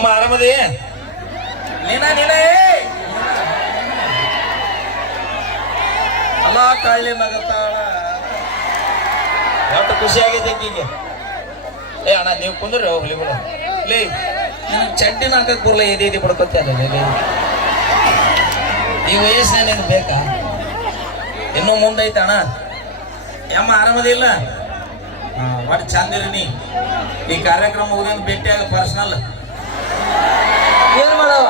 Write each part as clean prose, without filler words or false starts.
ಅಮ್ಮ ಆರಾಮದಿ ನೀನ ನೀನ ಅಲ್ಲ ಕಳ್ಳಿ ನಗತಾಳ ಎಷ್ಟು ಖುಷಿ ಆಗೈತೆ ಈಗ ಏ ಅಣ್ಣ ನೀವು ಕುಂದ್ರಿ ಹೋಗ್ಲಿ ಬಿಡ ಲೇ ನೀನು ಚಡ್ಡಿನ ಹಾಕಕ್ ಬರಲ್ಲ ಇದೇ ಪಡ್ಕೊತಲ್ಲ ಈ ವಯಸ್ಸಿನ ನೀನು ಬೇಕಾ ಇನ್ನೂ ಮುಂದೈತೆ ಅಣ್ಣ ಯಮ್ಮ ಆರಾಮದಿಲ್ಲ ಒಟ್ಟು ಚಂದಿರಿ ಈ ಕಾರ್ಯಕ್ರಮ ಮುಗಿದ ಭೇಟಿಯಾಗ ಪರ್ಸನಲ್ ಏನ್ ಮಾಡವ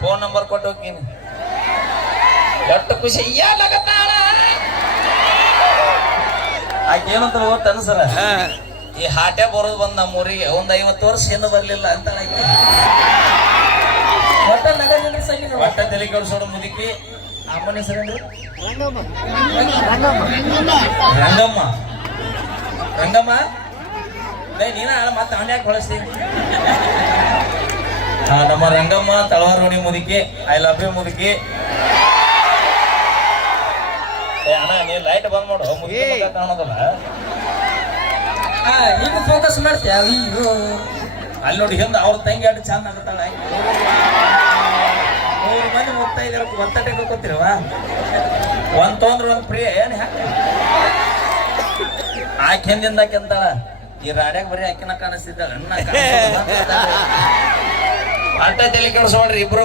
ಫೋನ್ ನಂಬರ್ ಕೊಟ್ಟು ಹೋಗ್ತೀನಿ ಎಷ್ಟು ಖುಷಿ ಏನಾಗತ್ತಾಳ ಆಕೆ ಏನಂತ ಗೊತ್ತ ಅನ್ಸರ ಈ ಹಾಟೆ ಬರೋದು ಬಂದ್ ನಮ್ಮೂರಿಗೆ ಒಂದ್ 50 ವರ್ಷ ಹಿಂದೆ ಬರ್ಲಿಲ್ಲ ಅಂತ ಒಟ್ಟ ತಲೆ ಕೆಡಿಸೋಡು ಮುದುಕಿ ಅಮ್ಮನ ಹೆಸರೇನ್ರಿ ರಂಗಮ್ಮ ರಂಗಮ್ಮ ನೀನ ಮತ್ತೆ ಅವನ್ಯಾಕೆ ಬಳಸ್ತೀನಿ ನಮ್ಮ ರಂಗಮ್ಮ ತಳವಾರೋಣಿ ಮುದುಕಿ ಐ ಲವ್ ಯು ಮುದುಕಿ ಅಣ್ಣ ನೀ ಲೈಟ್ ಬಂದ್ ಮಾಡು ಮುದುಕಿ ಕಾಣೋದಲ್ಲ ಈಗ ಫೋಕಸ್ ಮಾಡ್ತೀಯ ಅಲ್ಲಿ ನೋಡಿ ಹಿಂದ ಅವ್ರ ತಂಗಿ ಅಡ್ಡು ಚಂದ ಆಗತ್ತಾಳ 3 ಮಂದಿ 35 ಒತ್ತಟೆ ಕೂತಿರವ ಒಂದ್ ತೊಂದ್ರೆ ಒಂದ್ ಪ್ರಿಯ ಏನ್ ಆಕೆ ಹಿಂದಿಂದ ಆಕೆಂತಾಳ ಈ ರಾಡ್ಯಾಗ ಬರೀ ಆಕಿನ ಕಾಣಿಸ್ತಿದ್ದಾಳ ಅಟ್ಟ ತಲೆ ಕೆಡಿಸೋಡ್ರಿ ಇಬ್ರು